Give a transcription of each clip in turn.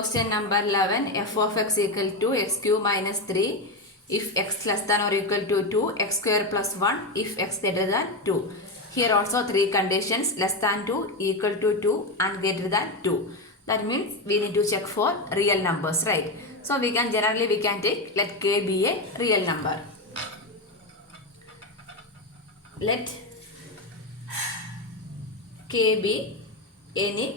Question number 11. F of x equal to x cube minus 3 if x less than or equal to 2, x square plus 1 if x greater than 2. Here also three conditions: less than 2, equal to 2 and greater than 2. That means we need to check for real numbers, right? So we can take, let k be a real number. Let k be any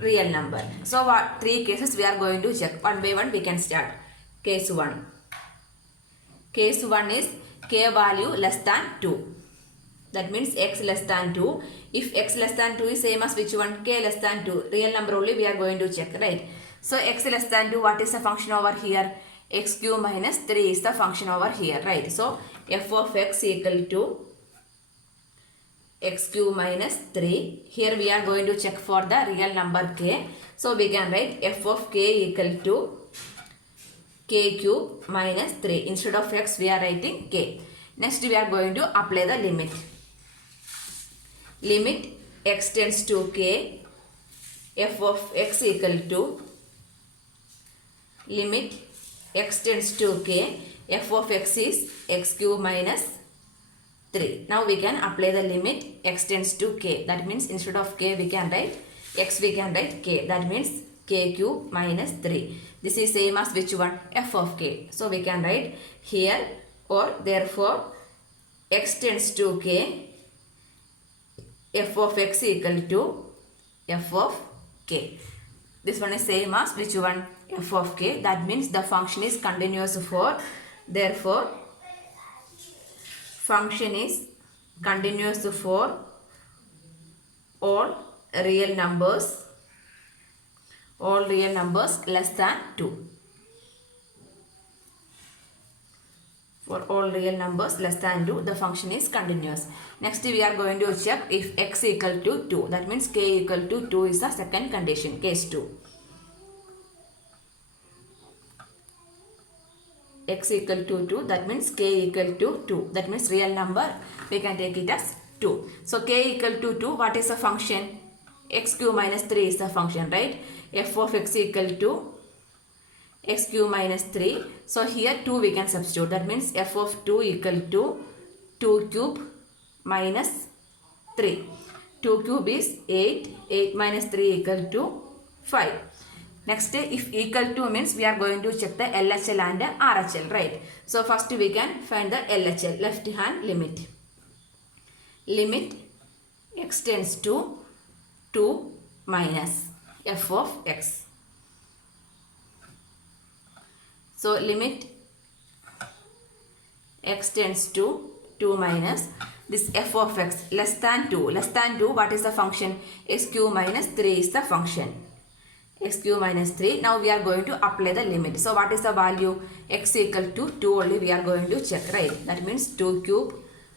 real number. So what three cases we are going to check. One by one we can start. Case 1. Case 1 is k value less than 2. That means x less than 2. If x less than 2 is same as which one? K less than 2. Real number only we are going to check, right? So x less than 2, what is the function over here? X cube minus 3 is the function over here, right? So f of x equal to x cube minus 3. Here we are going to check for the real number k. So we can write f of k equal to k cube minus 3. Instead of x we are writing k. Next we are going to apply the limit. Limit x tends to k, f of x equal to limit x tends to k, f of x is x cube minus 3. Now we can apply the limit x tends to k. That means instead of k we can write x, we can write k. That means k cube minus 3. This is same as which one? F of k. So we can write here, or therefore x tends to k, f of x equal to f of k. This one is same as which one? F of k. That means the function is continuous for, therefore function is continuous for all real numbers less than 2. For all real numbers less than 2, the function is continuous. Next we are going to check if x equal to 2. That means k equal to 2 is the second condition, case 2. X equal to 2, that means k equal to 2. That means real number, we can take it as 2. So k equal to 2, what is the function? X cube minus 3 is the function, right? F of x equal to x cube minus 3. So here 2 we can substitute. That means f of 2 equal to 2 cube minus 3. 2 cube is 8. 8 minus 3 equal to 5. Next, if equal to means we are going to check the LHL and RHL, right? So first we can find the LHL, left hand limit. Limit x tends to 2 minus f of x. So limit x tends to 2 minus this f of x less than 2. Less than 2, what is the function? X cube minus 3 is the function. X cube minus 3. Now we are going to apply the limit. So what is the value? X equal to 2 only we are going to check, right? That means 2 cube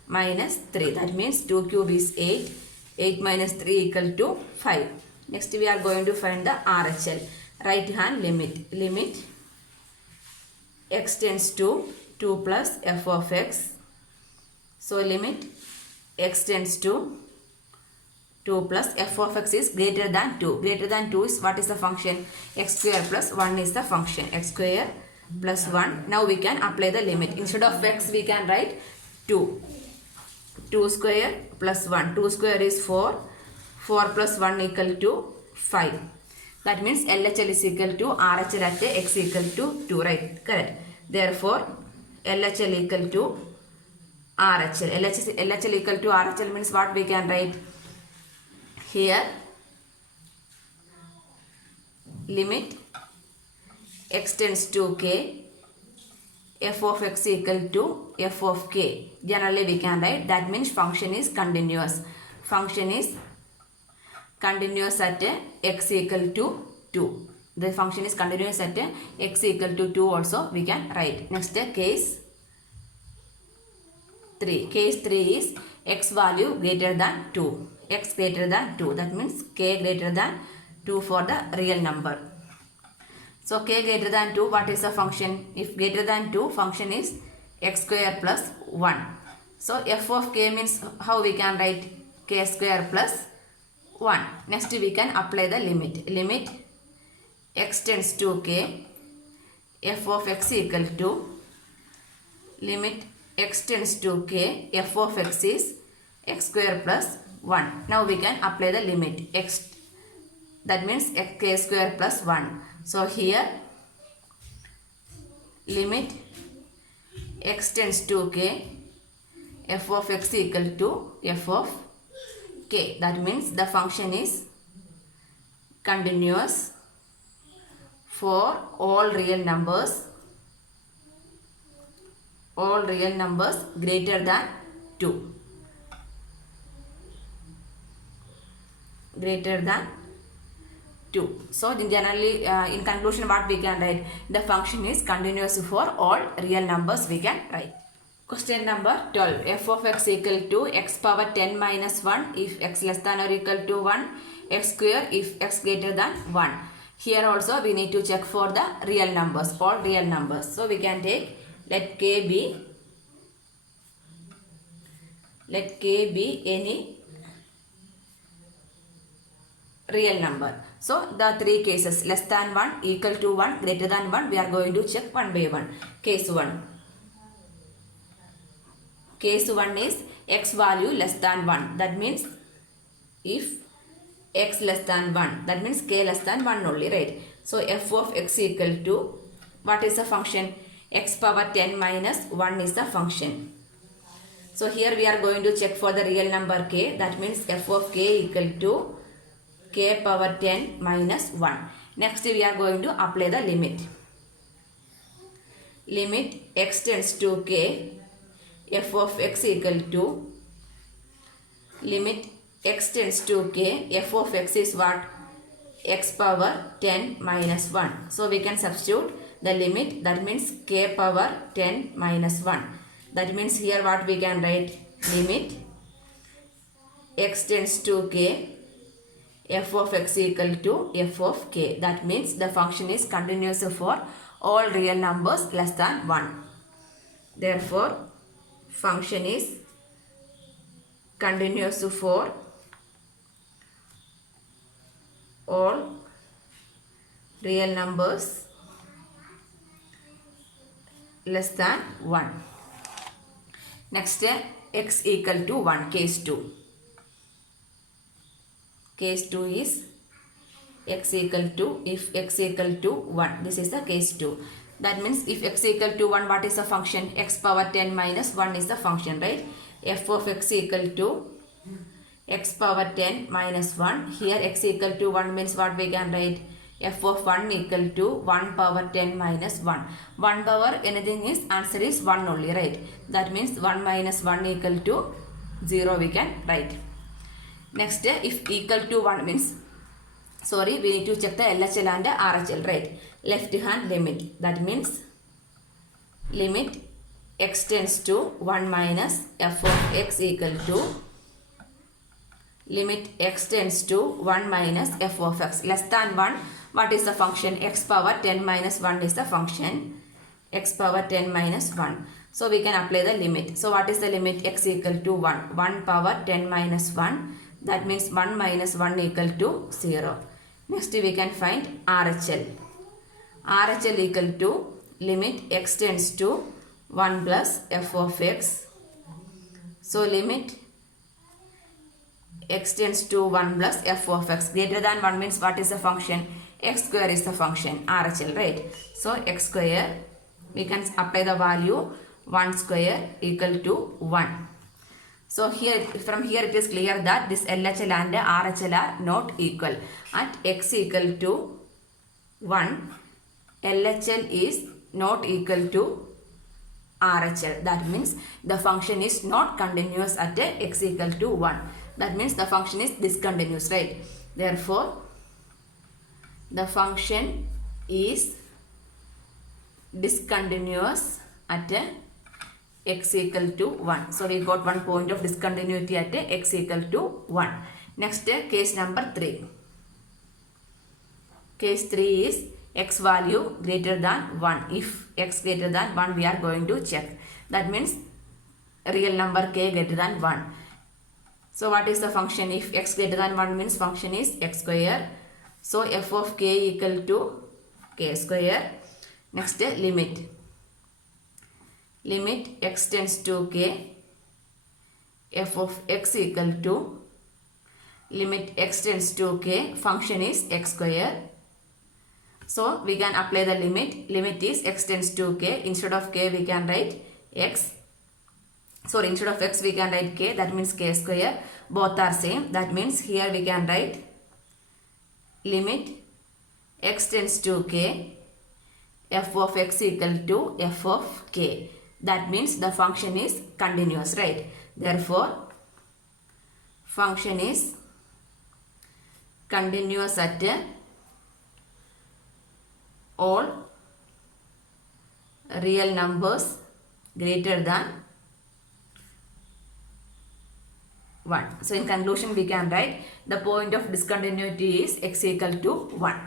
minus 3. That means 2 cube is 8. 8 minus 3 equal to 5. Next we are going to find the RHL, right hand limit. Limit x tends to 2 plus f of x. So limit x tends to 2 plus f of x is greater than 2. Greater than 2 is, what is the function? X square plus 1 is the function. X square plus 1. Now we can apply the limit. Instead of x we can write 2. 2 square plus 1. 2 square is 4. 4 plus 1 equal to 5. That means LHL is equal to RHL at x equal to 2, right? Correct. Therefore LHL equal to RHL. LHL equal to RHL means what we can write? Here limit x tends to k, f of x equal to f of k. Generally we can write, that means function is continuous. Function is continuous at x equal to 2. The function is continuous at x equal to 2 also we can write. Next case 3. Case 3 is x value greater than 2. X greater than 2. That means k greater than 2 for the real number. So k greater than 2, what is the function? If greater than 2, function is x square plus 1. So f of k means how we can write? K square plus 1. Next we can apply the limit. Limit x tends to k, f of x equal to limit x tends to k, f of x is x square plus 1. Now we can apply the limit x, that means k square plus 1. So here limit x tends to k, f of x equal to f of k. That means the function is continuous for all real numbers greater than 2. Greater than 2. So generally in conclusion what we can write, the function is continuous for all real numbers we can write. Question number 12. F of x equal to x power 10 minus 1 if x less than or equal to 1, x square if x greater than 1. Here also we need to check for the real numbers, all real numbers. So we can take, let k be any real number. So the three cases, less than 1, equal to 1, greater than 1, we are going to check one by one. Case 1. Case 1 is x value less than 1. That means if x less than 1, that means k less than 1 only, right? So f of x equal to, what is the function? X power 10 minus 1 is the function. So here we are going to check for the real number k. That means f of k equal to k power 10 minus 1. Next we are going to apply the limit. Limit x tends to k, f of x equal to limit x tends to k, f of x is what? X power 10 minus 1. So we can substitute the limit, that means k power 10 minus 1. That means here what we can write? Limit x tends to k, f of x equal to f of k. That means the function is continuous for all real numbers less than 1. Therefore, function is continuous for all real numbers less than 1. Next, x equal to 1, case 2. Case 2 is x equal to, if x equal to 1. This is the case 2. That means if x equal to 1, what is the function? X power 10 minus 1 is the function, right? F of x equal to x power 10 minus 1. Here x equal to 1 means what we can write? F of 1 equal to 1 power 10 minus 1. 1 power anything is, answer is 1 only, right? That means 1 minus 1 equal to 0 we can write. Next, if equal to 1 means, sorry, we need to check the LHL and RHL, right? Left hand limit. That means limit x tends to 1 minus f of x equal to limit x tends to 1 minus f of x. Less than 1, what is the function? X power 10 minus 1 is the function. X power 10 minus 1. So we can apply the limit. So what is the limit? X equal to 1. 1 power 10 minus 1. That means 1 minus 1 equal to 0. Next we can find RHL. RHL equal to limit x tends to 1 plus f of x. So limit x tends to 1 plus f of x. Greater than 1 means what is the function? X square is the function, RHL, right? So x square, we can apply the value 1 square equal to 1. So here, from here it is clear that this LHL and RHL are not equal. At x equal to 1, LHL is not equal to RHL. That means the function is not continuous at x equal to 1. That means the function is discontinuous, right? Therefore, the function is discontinuous at x equal to 1. So we got 1 point of discontinuity at x equal to 1. Next, case number 3. Case 3 is x value greater than 1. If x greater than 1, we are going to check. That means real number k greater than 1. So what is the function? If x greater than 1 means function is x square. So f of k equal to k square. Next limit x tends to k, f of x equal to limit x tends to k, function is x square. So we can apply the limit is x tends to k. Instead of k we can write x. Sorry, instead of x we can write k, that means k square. Both are same, that means here we can write limit x tends to k, f of x equal to f of k. That means the function is continuous, right? Therefore, function is continuous at all real numbers greater than 1. So in conclusion we can write the point of discontinuity is x equal to 1.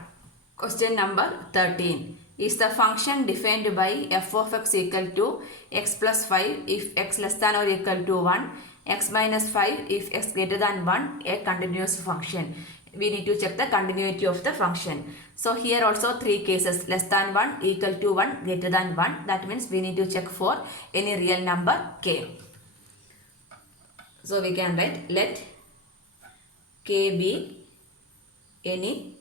Question number 13. Is the function defined by f of x equal to x plus 5 if x less than or equal to 1, x minus 5 if x greater than 1, a continuous function? We need to check the continuity of the function. So here also 3 cases: less than 1, equal to 1, greater than 1. That means we need to check for any real number k. So we can write let k be any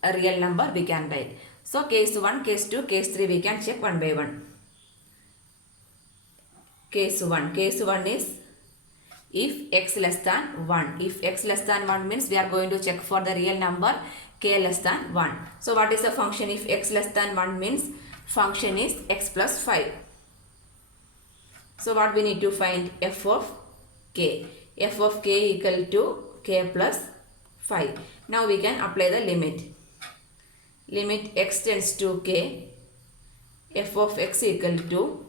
a real number we can write. So case 1, case 2, case 3 we can check one by one. Case 1 is if x less than 1. If x less than 1 means we are going to check for the real number k less than 1. So what is the function if x less than 1 means function is x plus 5. So what we need to find? F of k. F of k equal to k plus 5. Now we can apply the limit. Limit x tends to k, f of x equal to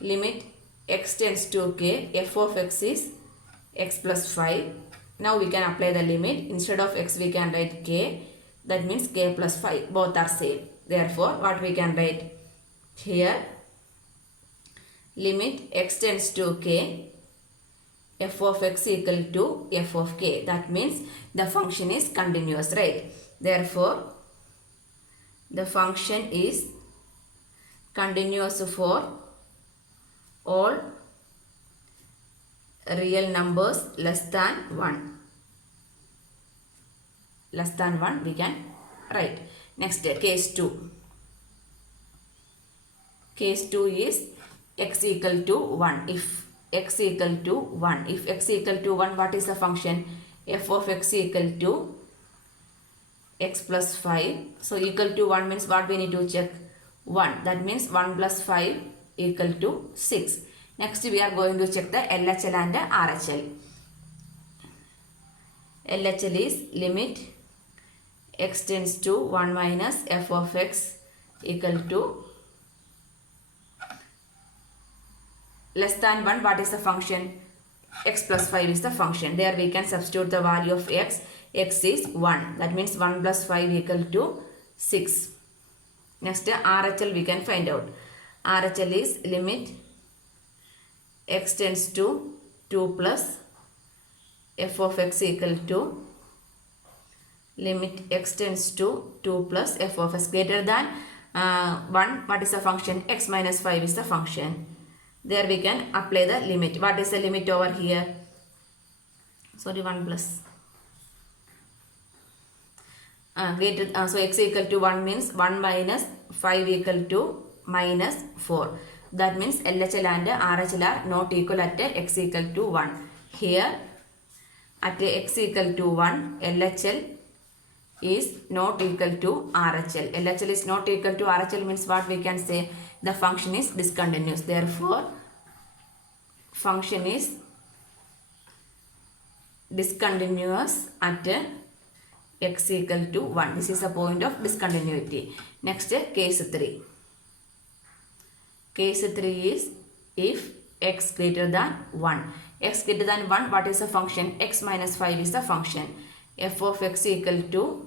limit x tends to k, f of x is x plus 5. Now we can apply the limit. Instead of x we can write k, that means k plus 5. Both are same. Therefore what we can write here? Limit x tends to k, f of x equal to f of k. That means the function is continuous, right? Therefore the function is continuous for all real numbers less than 1. Less than 1 we can write. Next case 2. Case 2 is x equal to 1. If x equal to 1. If x equal to 1, what is the function? F of x equal to x plus 5. So equal to 1 means what we need to check? 1. That means 1 plus 5 equal to 6. Next we are going to check the LHL and RHL. LHL is limit x tends to 1 minus f of x equal to less than 1. What is the function? X plus 5 is the function. There we can substitute the value of x. X is 1. That means 1 plus 5 equal to 6. Next RHL we can find out. RHL is limit x tends to 2 plus f of x equal to limit x tends to 2 plus f of x greater than 1. What is the function? X minus 5 is the function. There we can apply the limit. What is the limit over here? Sorry, 1 plus. So x equal to 1 means 1 minus 5 equal to minus 4. That means LHL and RHL are not equal at x equal to 1. Here at x equal to 1, LHL is not equal to RHL. LHL is not equal to RHL means what we can say? The function is discontinuous. Therefore, function is discontinuous at x equal to 1. This is the point of discontinuity. Next, case 3. Case 3 is if x greater than 1. X greater than 1, what is the function? X minus 5 is the function. F of x equal to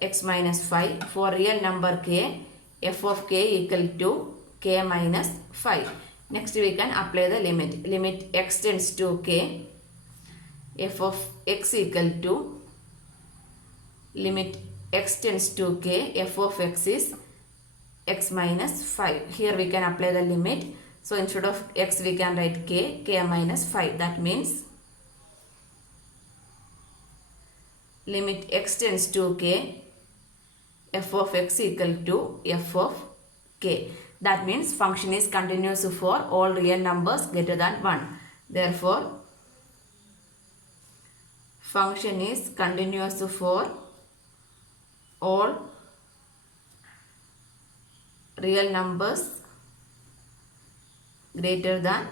x minus 5. For real number k, f of k equal to k minus 5. Next we can apply the limit. Limit x tends to k, f of x equal to limit x tends to k, f of x is x minus 5. Here we can apply the limit. So instead of x we can write k, k minus 5. That means limit x tends to k, f of x equal to f of k. That means function is continuous for all real numbers greater than 1. Therefore, function is continuous for all real numbers greater than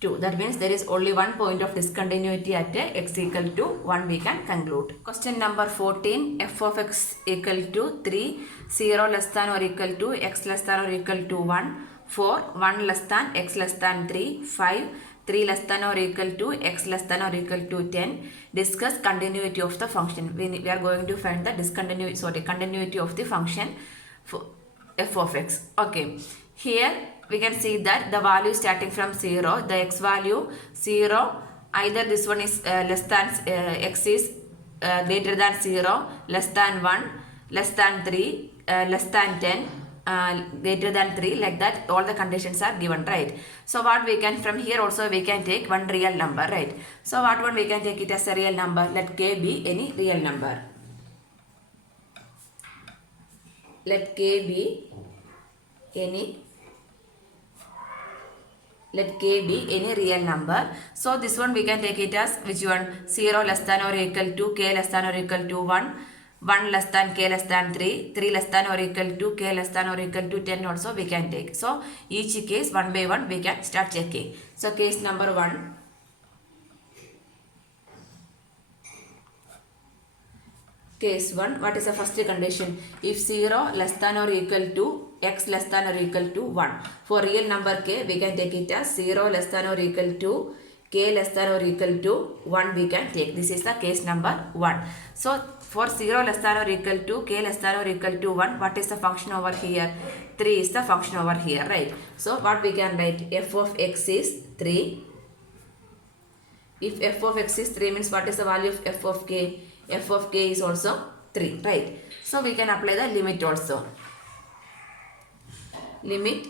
2. That means there is only one point of discontinuity at x equal to 1 we can conclude. Question number 14. F of x equal to 3, 0 less than or equal to x less than or equal to 1, 4, 1 less than x less than 3, 5, 3 less than or equal to x less than or equal to 10. Discuss continuity of the function. We are going to find the continuity of the function for f of x. Okay. Here we can see that the value starting from 0, the x value 0, either this one is less than x is greater than 0, less than 1, less than 3, less than 10, greater than 3, like that all the conditions are given, right? So what we can, from here also we can take one real number, right? So what one we can take it as a real number? Let k be any real number. Let k be any real number. So this one we can take it as which one? 0 less than or equal to k less than or equal to 1, 1 less than k less than 3, 3 less than or equal to k less than or equal to 10 also we can take. So each case one by one we can start checking. So case number 1. Case 1, what is the first condition? If 0 less than or equal to x less than or equal to 1. For real number k, we can take it as 0 less than or equal to k less than or equal to 1 we can take. This is the case number 1. So for 0 less than or equal to k less than or equal to 1, what is the function over here? 3 is the function over here, right? So what we can write? F of x is 3. If f of x is 3 means what is the value of f of k? F of k is also 3, right? So we can apply the limit also. Limit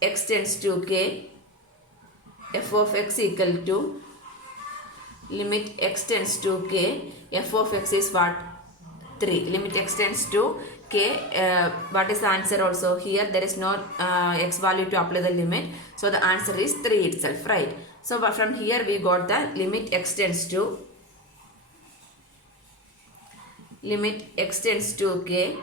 x tends to k, f of x equal to limit x tends to k, f of x is what? 3. Limit x tends to k, what is the answer also? Here there is no x value to apply the limit. So the answer is 3 itself, right? So but from here we got the limit x tends to k,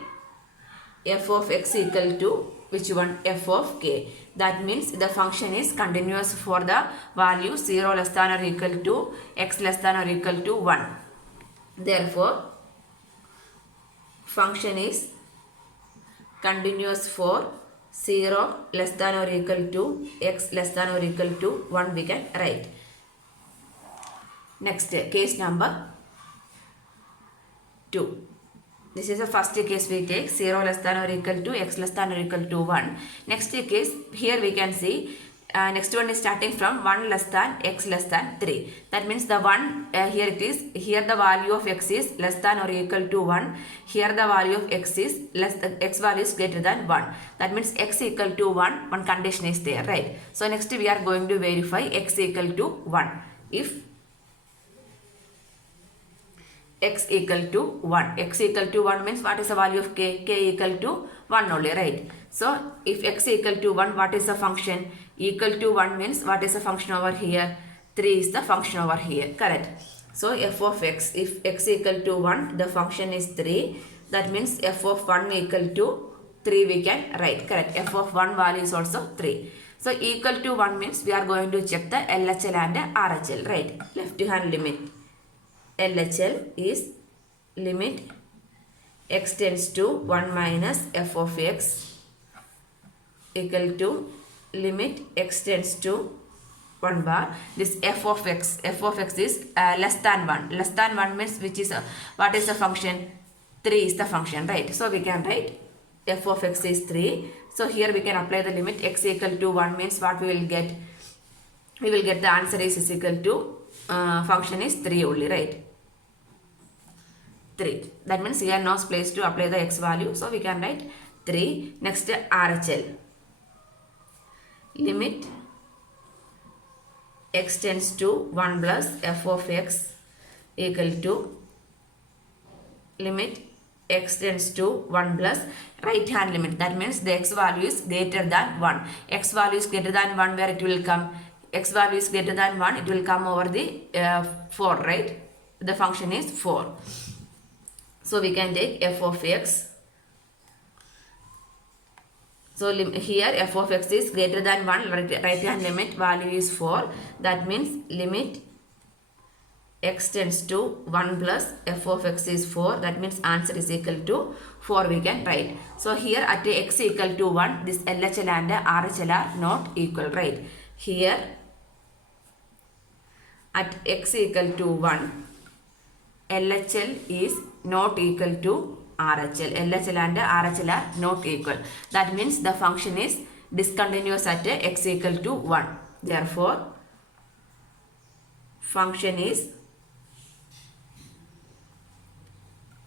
f of x equal to which one? F of k. That means the function is continuous for the value 0 less than or equal to x less than or equal to 1. Therefore, function is continuous for 0 less than or equal to x less than or equal to 1 we can write. Next, case number 2. This is the first case we take, 0 less than or equal to x less than or equal to 1. Next case, here we can see, next one is starting from 1 less than x less than 3. That means the 1, here it is, here the value of x is less than or equal to 1. Here the value of x is x value is greater than 1. That means x equal to 1, one condition is there, right? So next we are going to verify x equal to 1. If x equal to 1. X equal to 1 means what is the value of k? K equal to 1 only, right? So if x equal to 1, what is the function? Equal to 1 means what is the function over here? 3 is the function over here, correct? So f of x, if x equal to 1, the function is 3. That means f of 1 equal to 3 we can write, correct? F of 1 value is also 3. So equal to 1 means we are going to check the LHL and RHL, right? Left hand limit. LHL is limit x tends to 1 minus f of x equal to limit x tends to 1 bar. This f of x is less than 1. Less than 1 means which is what is the function? 3 is the function, right? So we can write f of x is 3. So here we can apply the limit x equal to 1 means what we will get? We will get the answer is equal to function is 3 only, right? 3. That means here no place to apply the x value. So we can write 3. Next RHL. Limit x tends to 1 plus f of x equal to limit x tends to 1 plus right hand limit. That means the x value is greater than 1. X value is greater than 1, where it will come? X value is greater than 1, it will come over the 4, right? The function is 4. So we can take f of x. So here f of x is greater than 1, right hand limit value is 4. That means limit x tends to 1 plus f of x is 4. That means answer is equal to 4 we can write. So here at x equal to 1, this LHL and RHL are not equal, right? Here at x equal to 1, LHL is not equal to RHL. LHL and RHL are not equal. That means the function is discontinuous at x equal to 1. Therefore, function is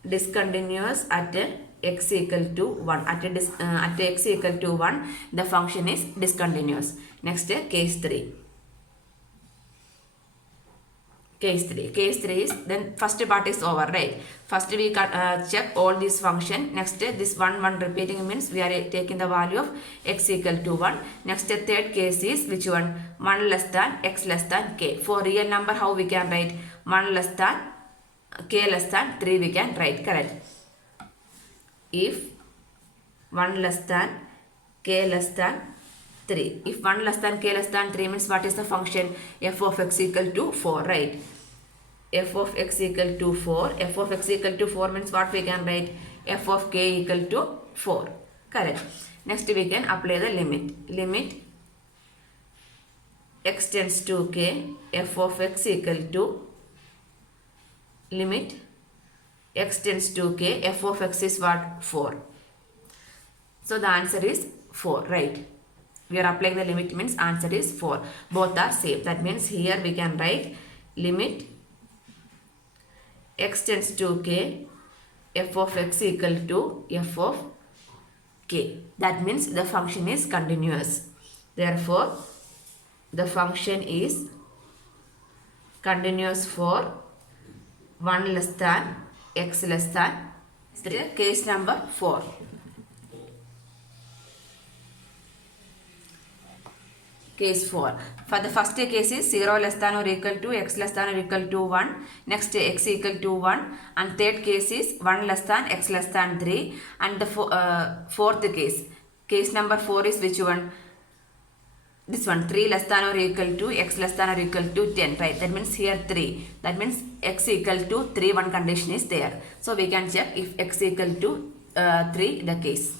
discontinuous at x equal to 1. At x equal to 1, the function is discontinuous. Next, case 3. Case 3 is, then first part is over, right? First we check all these function. Next, this 1 repeating means we are taking the value of x equal to 1. Next, third case is which one? 1 less than x less than k. For real number, how we can write? 1 less than k less than 3 we can write, correct? If 1 less than k less than 3. If 1 less than k less than 3 means what is the function? F of x equal to 4, right? F of x equal to 4. F of x equal to 4 means what we can write? F of k equal to 4, correct? Next we can apply the limit. Limit x tends to k, f of x equal to limit x tends to k, f of x is what? 4. So the answer is 4, right? We are applying the limit means answer is 4. Both are same. That means here we can write limit x tends to k, f of x equal to f of k. That means the function is continuous. Therefore, the function is continuous for 1 less than x less than 3. Case number 4. Case 4. For the first case is 0 less than or equal to x less than or equal to 1. Next x equal to 1. And third case is 1 less than x less than 3. And the fourth case. Case number 4 is which one? This one, 3 less than or equal to x less than or equal to 10, right? That means here 3. That means x equal to 3, one condition is there. So we can check if x equal to 3 the case.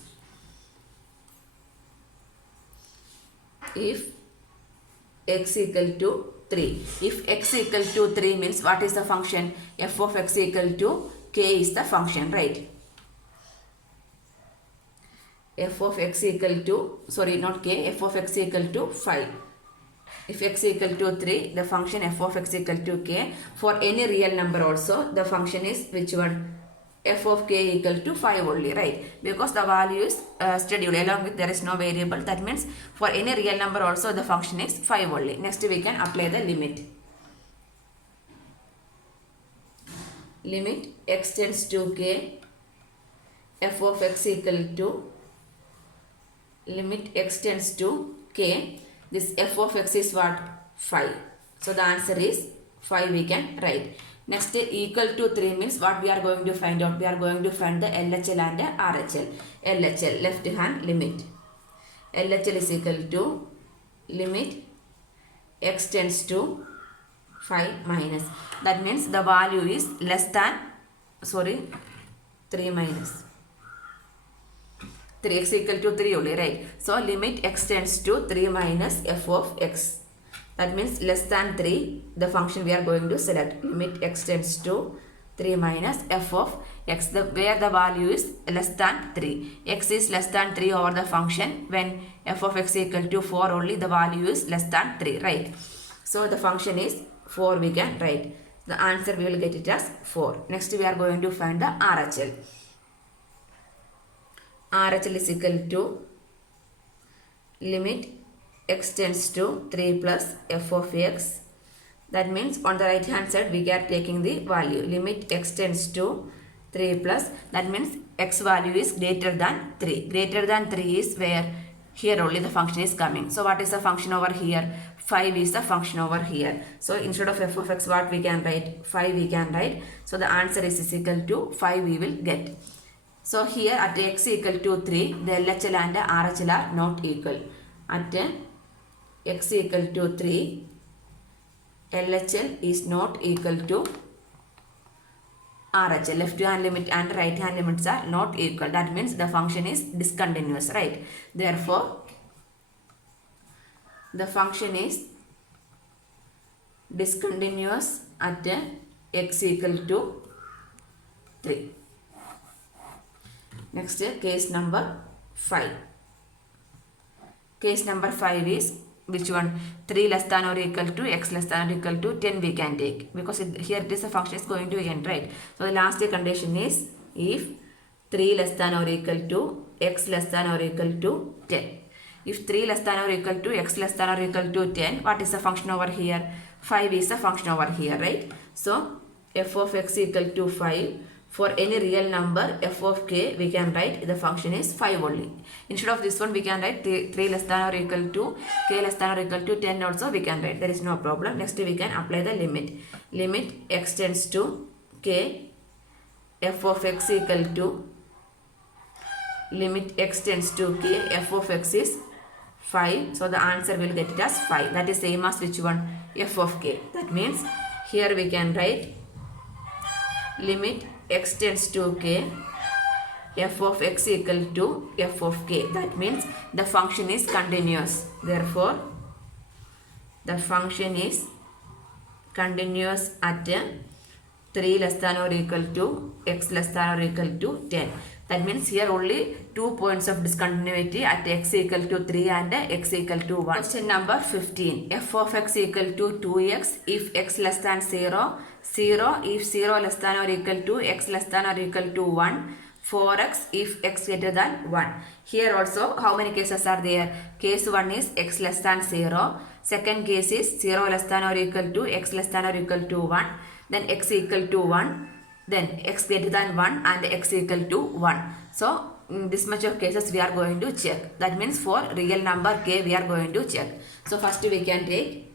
If x equal to 3. If x equal to 3 means what is the function? F of x equal to k is the function, right? F of x equal to, sorry, not k, f of x equal to 5. If x equal to 3, the function f of x equal to k. For any real number also, the function is which one? F of k equal to 5 only, right? Because the value is scheduled along with there is no variable. That means for any real number also the function is 5 only. Next we can apply the limit. Limit x tends to k, f of x equal to limit x tends to k. This f of x is what? 5. So the answer is 5 we can write. Next, equal to 3 means what we are going to find out? We are going to find the LHL and RHL. LHL, left hand limit. LHL is equal to limit x tends to 5 minus. That means the value is less than, 3 minus. 3x equal to 3 only, right? So limit x tends to 3 minus f of x. That means less than 3, the function we are going to select. Limit x tends to 3 minus f of x, where the value is less than 3. X is less than 3 over the function. When f of x equal to 4 only, the value is less than 3, right? So the function is 4, we can write. The answer we will get it as 4. Next we are going to find the RHL. RHL is equal to limit x tends to 3 plus f of x. That means on the right hand side we are taking the value limit x tends to 3 plus, that means x value is greater than 3. Greater than 3 is where here only the function is coming. So what is the function over here? 5 is the function over here. So instead of f of x, what we can write? 5 we can write. So the answer is equal to 5 we will get. So here at x equal to 3, the LHL and the RHL are not equal. At x equal to 3, LHL is not equal to RHL. Left hand limit and right hand limits are not equal. That means the function is discontinuous, right? Therefore, the function is discontinuous at x equal to 3. Next, case number 5. Case number 5 is which one? 3 less than or equal to x less than or equal to 10 we can take, because here it is a function is going to end, right? So the last condition is if 3 less than or equal to x less than or equal to 10. If 3 less than or equal to x less than or equal to 10, what is the function over here? 5 is the function over here, right? So f of x equal to 5. For any real number f of k, we can write the function is 5 only. Instead of this one, we can write 3 less than or equal to k less than or equal to 10 also we can write. There is no problem. Next we can apply the limit. Limit x tends to k, f of x equal to limit x tends to k, f of x is 5. So the answer will get it as 5. That is same as which one? F of k. That means here we can write limit x tends to k, f of x equal to f of k. That means the function is continuous. Therefore, the function is continuous at 3 less than or equal to x less than or equal to 10. That means here only 2 points of discontinuity at x equal to 3 and x equal to 1. Question number 15. F of x equal to 2x if x less than 0, 0 if 0 less than or equal to x less than or equal to 1, 4x if x greater than 1. Here also how many cases are there? Case 1 is x less than 0. Second case is 0 less than or equal to x less than or equal to 1. Then x equal to 1. Then x greater than 1 and x equal to 1. So this much of cases we are going to check. That means for real number k we are going to check. So first we can take,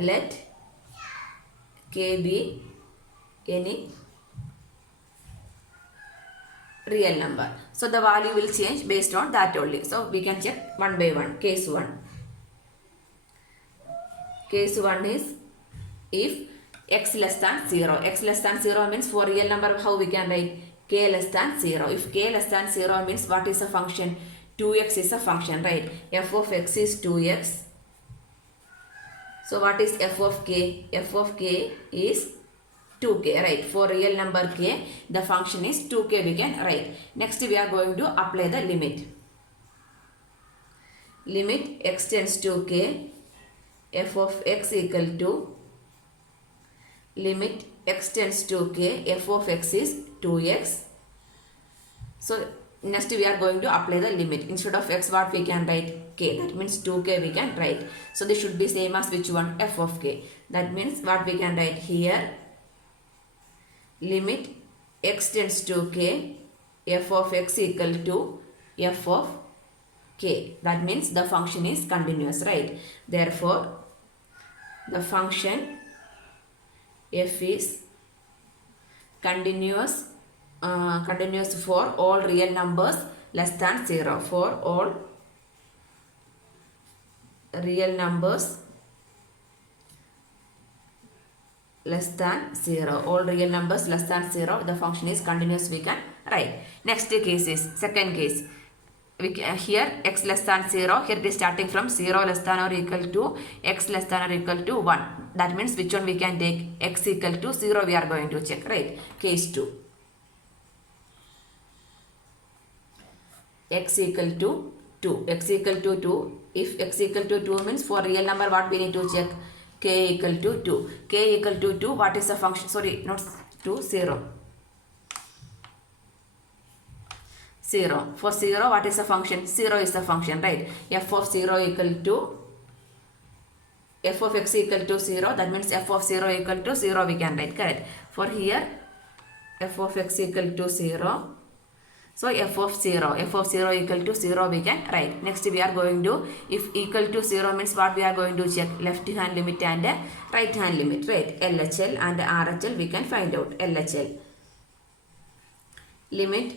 let k be any real number. So the value will change based on that only. So we can check one by one. Case 1. Case 1 is if x less than 0. X less than 0 means for real number how we can write? K less than 0. If k less than 0 means what is a function? 2x is a function, right? F of x is 2x. So what is f of k? F of k is 2k, right? For real number k, the function is 2k we can write. Next we are going to apply the limit. Limit x tends to k, f of x equal to limit x tends to k, f of x is 2x. So next we are going to apply the limit. Instead of x what we can write? K. That means 2k we can write. So this should be same as which one? F of k. That means what we can write here? Limit x tends to k, f of x equal to f of k. That means the function is continuous, right? Therefore, the function f is continuous, continuous for all real numbers less than 0. For all real numbers less than 0. All real numbers less than 0, the function is continuous we can write. Next case is second case. We can, here x less than 0, here it is starting from 0 less than or equal to x less than or equal to 1. That means which one we can take? X equal to 0 we are going to check, right? Case 2. X equal to 2. X equal to 2. If x equal to 2 means for real number what we need to check? K equal to 2. K equal to 2, what is the function? Sorry, not 2, 0. 0. For 0, what is the function? 0 is the function, right? F of 0 equal to f of x equal to 0. That means f of 0 equal to 0 we can write, correct? For here, f of x equal to 0. So f of 0 equal to 0 we can write. Next we are going to, if equal to 0 means what we are going to check? Left hand limit and right hand limit, right? LHL and RHL we can find out. LHL. Limit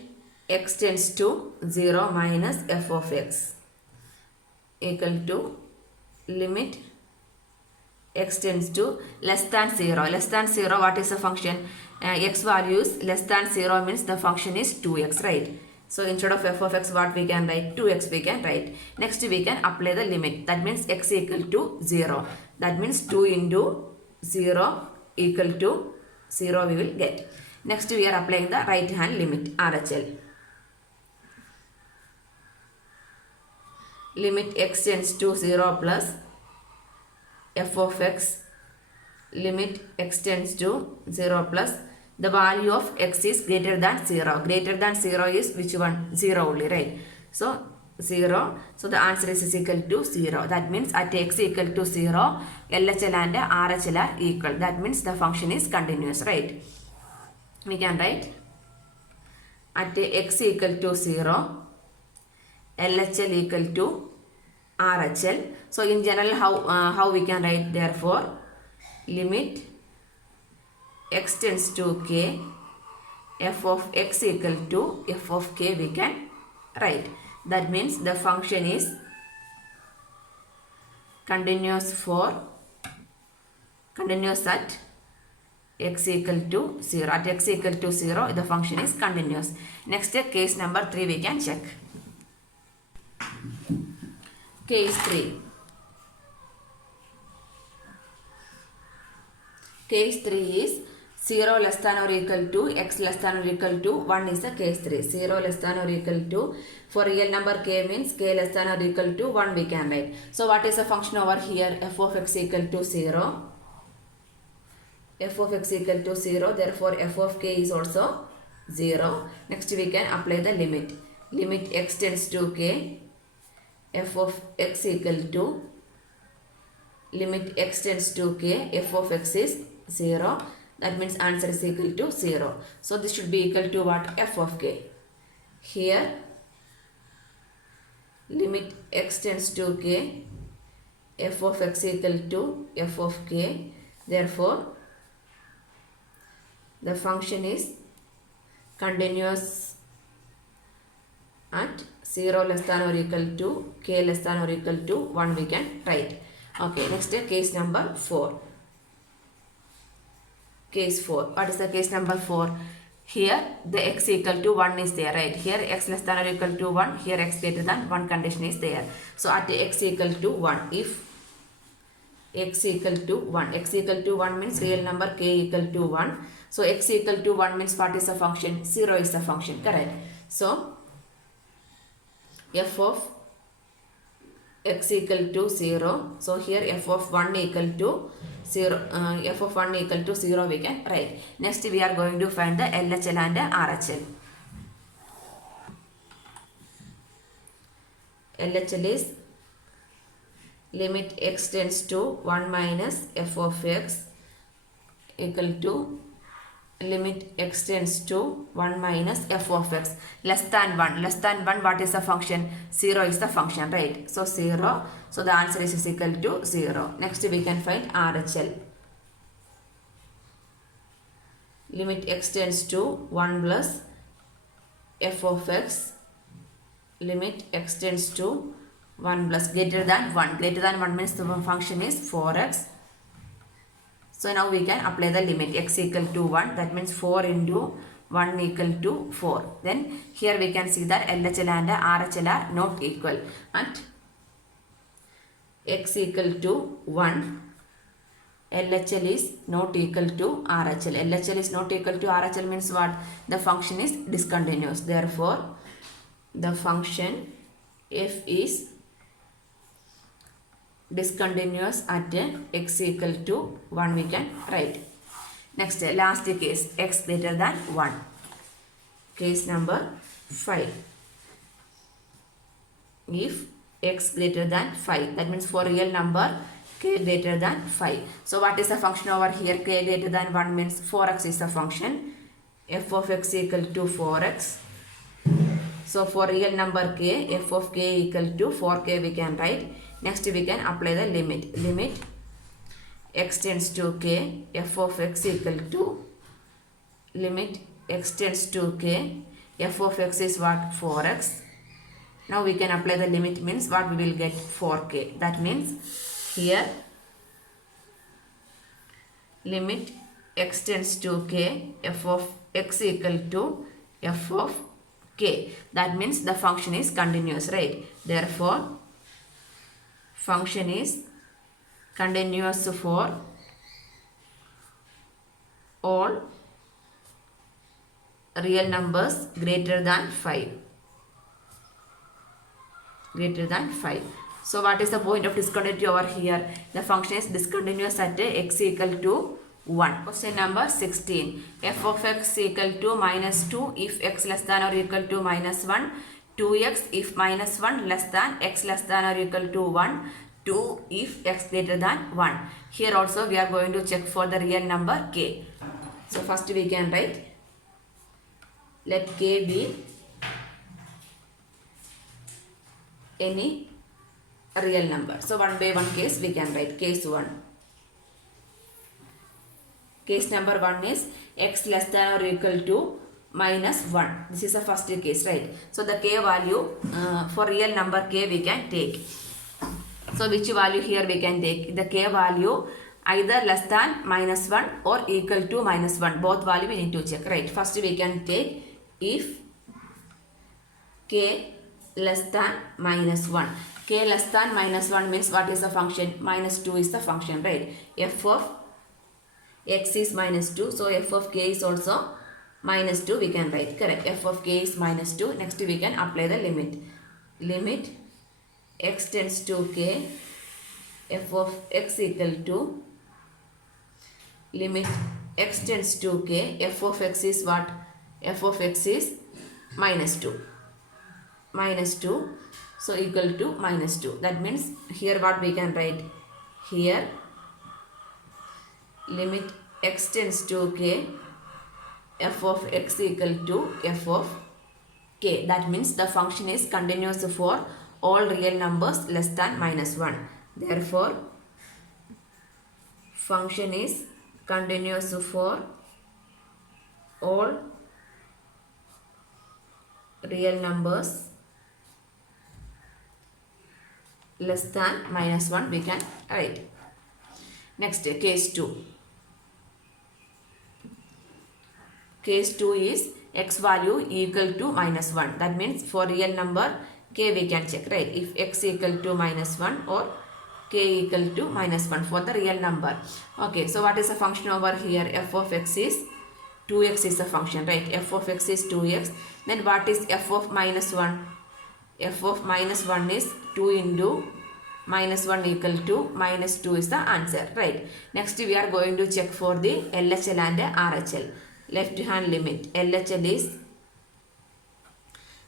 x tends to 0 minus f of x equal to limit x tends to less than 0. Less than 0, what is the function? X values less than 0 means the function is 2x, right? So instead of f of x, what we can write? 2x we can write. Next we can apply the limit. That means x equal to 0. That means 2 into 0 equal to 0 we will get. Next we are applying the right hand limit, RHL. Limit x tends to 0 plus f of x, limit x tends to 0 plus the value of x is greater than 0. Greater than 0 is which one? 0 only, right? So 0. So the answer is equal to 0. That means at x equal to 0, LHL and RHL are equal. That means the function is continuous, right? We can write at x equal to 0, LHL equal to RHL. So in general, how we can write? Therefore, limit x tends to k, f of x equal to f of k we can write. That means the function is continuous at x equal to 0. At x equal to 0, the function is continuous. Next, case number 3 we can check. Case 3. Case 3 is 0 less than or equal to x less than or equal to 1 is the case 3. 0 less than or equal to, for real number k means k less than or equal to 1 we can write. So what is the function over here? F of x equal to 0. F of x equal to 0. Therefore f of k is also 0. Next we can apply the limit. Limit x tends to k, f of x equal to limit x tends to k, f of x is 0. That means answer is equal to 0. So this should be equal to what? F of k. Here limit x tends to k, f of x equal to f of k. Therefore the function is continuous at 0 less than or equal to k less than or equal to 1 we can write. Okay, next case number 4. Case 4. What is the case number 4? Here the x equal to 1 is there, right? Here x less than or equal to 1, here x greater than 1 condition is there. So at x equal to 1, if x equal to 1, x equal to 1 means real number k equal to 1. So x equal to 1 means what is the function? 0 is the function, correct? So f of x equal to 0. So here f of 1 equal to 0, f of 1 equal to 0 we can write. Next we are going to find the LHL and RHL. LHL is limit x tends to 1 minus f of x equal to limit x tends to 1 minus f of x less than 1. Less than 1, what is the function? 0 is the function, right? So 0. So the answer is equal to 0. Next we can find RHL. Limit x tends to 1 plus f of x. Limit x tends to 1 plus greater than 1. Greater than 1 means the function is 4x. So now we can apply the limit x equal to 1. That means 4 into 1 equal to 4. Then here we can see that LHL and RHL are not equal. At x equal to 1, LHL is not equal to RHL. LHL is not equal to RHL means what? The function is discontinuous. Therefore, the function f is discontinuous at x equal to 1 we can write. Next, last case, x greater than 1. Case number 5. If x greater than 5, that means for real number k greater than 5. So what is the function over here? K greater than 1 means 4x is the function. F of x equal to 4x. So for real number k, f of k equal to 4k we can write. Next we can apply the limit. Limit x tends to k, f of x equal to limit x tends to k, f of x is what? 4x. Now we can apply the limit means what we will get? 4k. That means here limit x tends to k, f of x equal to f of k. That means the function is continuous, right? Therefore, function is continuous for all real numbers greater than 5. Greater than 5. So what is the point of discontinuity over here? The function is discontinuous at x equal to 1. Question number 16. F of x equal to minus 2 if x less than or equal to minus 1. 2x if minus 1 less than x less than or equal to 1. 2 if x greater than 1. Here also we are going to check for the real number k. So first we can write, let k be any real number. So one by one case we can write. Case 1. Case number 1 is x less than or equal to minus 1. This is the first case, right? So the k value for real number k we can take. So which value here we can take? The k value either less than minus 1 or equal to minus 1. Both value we need to check, right? First we can take if k less than minus 1. K less than minus 1 means what is the function? Minus 2 is the function, right? F of x is minus 2. So f of k is also minus 2 we can write. Correct. F of k is minus 2. Next we can apply the limit. Limit x tends to k, f of x equal to limit x tends to k, f of x is what? F of x is minus 2. Minus 2. So equal to minus 2. That means here what we can write? Here limit x tends to k, f of x equal to f of k. That means the function is continuous for all real numbers less than minus 1. Therefore, function is continuous for all real numbers less than minus 1 we can write. Next, case 2. Case 2 is x value equal to minus 1. That means for real number k we can check, right? If x equal to minus 1 or k equal to minus 1 for the real number. Okay, so what is the function over here? F of x is 2x is the function, right? F of x is 2x. Then what is f of minus 1? F of minus 1 is 2 into minus 1 equal to minus 2 is the answer, right? Next we are going to check for the LHL and RHL. Left hand limit. LHL is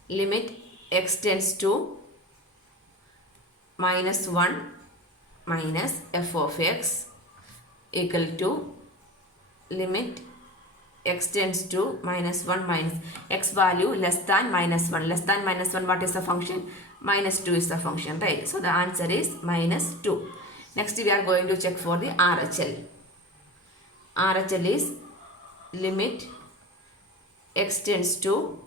limit x tends to minus 1 minus f of x equal to limit x tends to minus 1 minus x value less than minus 1. Less than minus 1, what is the function? Minus 2 is the function, right? So the answer is minus 2. Next we are going to check for the RHL. RHL is limit x tends to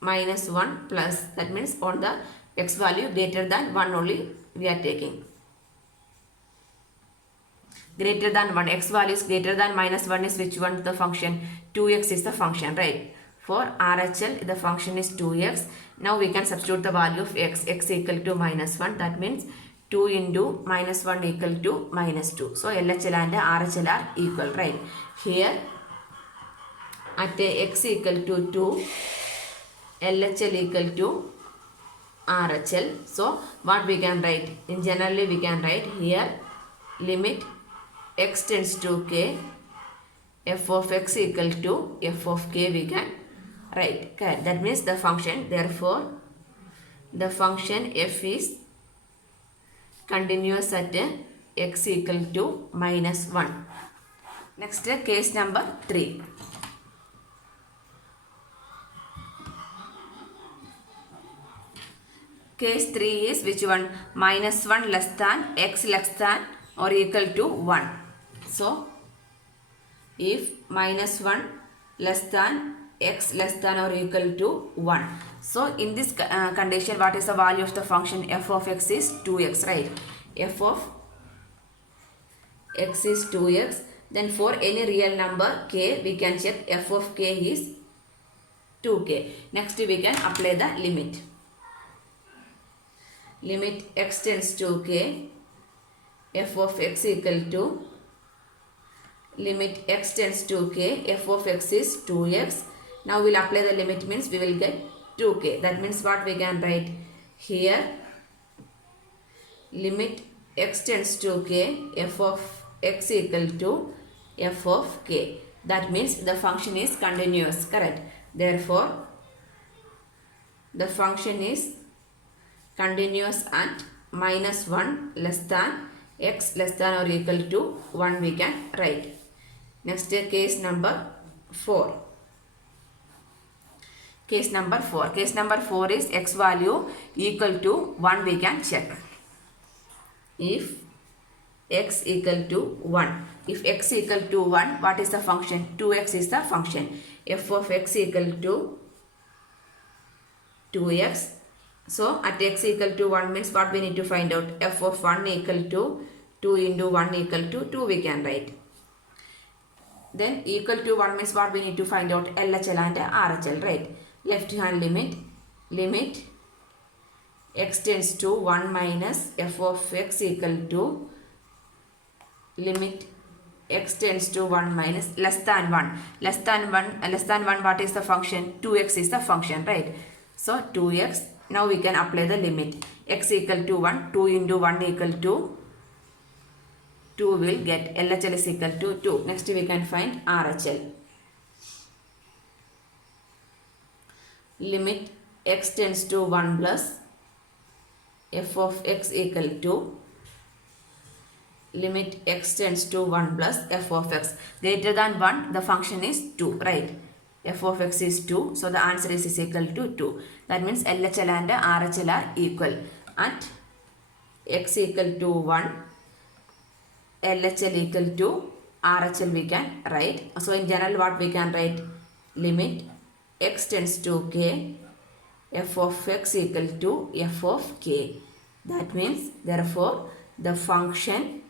minus 1 plus, that means on the x value greater than 1 only we are taking. Greater than 1, x value is greater than minus 1 is which one? The function 2x is the function, right? For RHL the function is 2x. Now we can substitute the value of x equal to minus 1. That means 2 into minus 1 equal to minus 2. So LHL and RHL are equal, right? Here at x equal to 2, LHL equal to RHL. So what we can write? In generally we can write here limit x tends to k, f of x equal to f of k we can write. Okay. That means the function, therefore the function f is continuous at x equal to minus 1. Next case number 3. Case 3 is which one? Minus 1 less than x less than or equal to 1. So if minus 1 less than x less than or equal to 1. So in this condition, what is the value of the function f of x is 2x, right? F of x is 2x. Then for any real number k, we can check f of k is 2k. Next we can apply the limit. Limit x tends to k, f of x equal to limit x tends to k, f of x is 2x. Now we will apply the limit, means we will get 2k. That means what we can write here, limit x tends to k, f of x equal to f of k. That means the function is continuous, correct? Therefore the function is continuous at minus 1 less than x less than or equal to 1 we can write. Next case number 4. Case number 4. Case number 4 is x value equal to 1 we can check. If x equal to 1. If x equal to 1, what is the function? 2x is the function. F of x equal to 2x. So at x equal to 1 means what we need to find out? F of 1 equal to 2 into 1 equal to 2 we can write. Then equal to 1 means what we need to find out? LHL and RHL, right? Left hand limit, limit x tends to 1 minus f of x equal to limit x tends to 1 minus less than 1. Less than 1 what is the function? 2x is the function, right? So 2x. Now we can apply the limit. X equal to 1, 2 into 1 equal to 2 will get LHL is equal to 2. Next we can find RHL. Limit x tends to 1 plus f of x equal to limit x tends to 1 plus f of x. Greater than 1, the function is 2, right? F of x is 2, so the answer is equal to 2. That means LHL and RHL are equal. At x equal to 1, LHL equal to RHL we can write. So in general what we can write? Limit x tends to k, f of x equal to f of k. That means therefore the function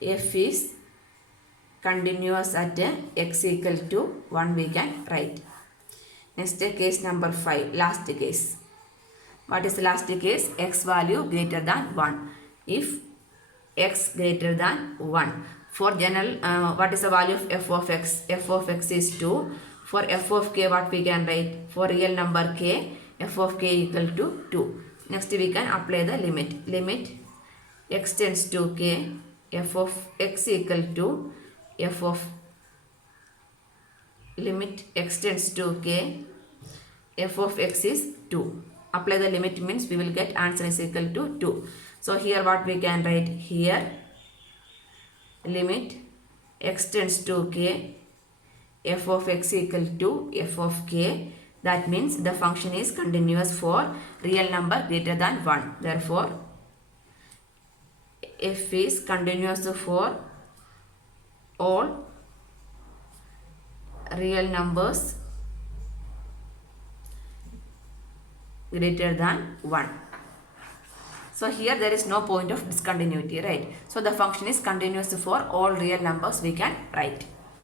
f is continuous at x equal to 1 we can write. Next case number 5, last case. What is the last case? X value greater than 1. If x greater than 1. For general, what is the value of f of x? F of x is 2. For f of k, what we can write? For real number k, f of k equal to 2. Next we can apply the limit. Limit x tends to k, f of x equal to f of limit x tends to k, f of x is 2. Apply the limit means we will get answer is equal to 2. So here what we can write? Here limit x tends to k, f of x equal to f of k. That means the function is continuous for real number greater than 1. Therefore f is continuous for all real numbers greater than 1. So here there is no point of discontinuity, right? So the function is continuous for all real numbers we can write.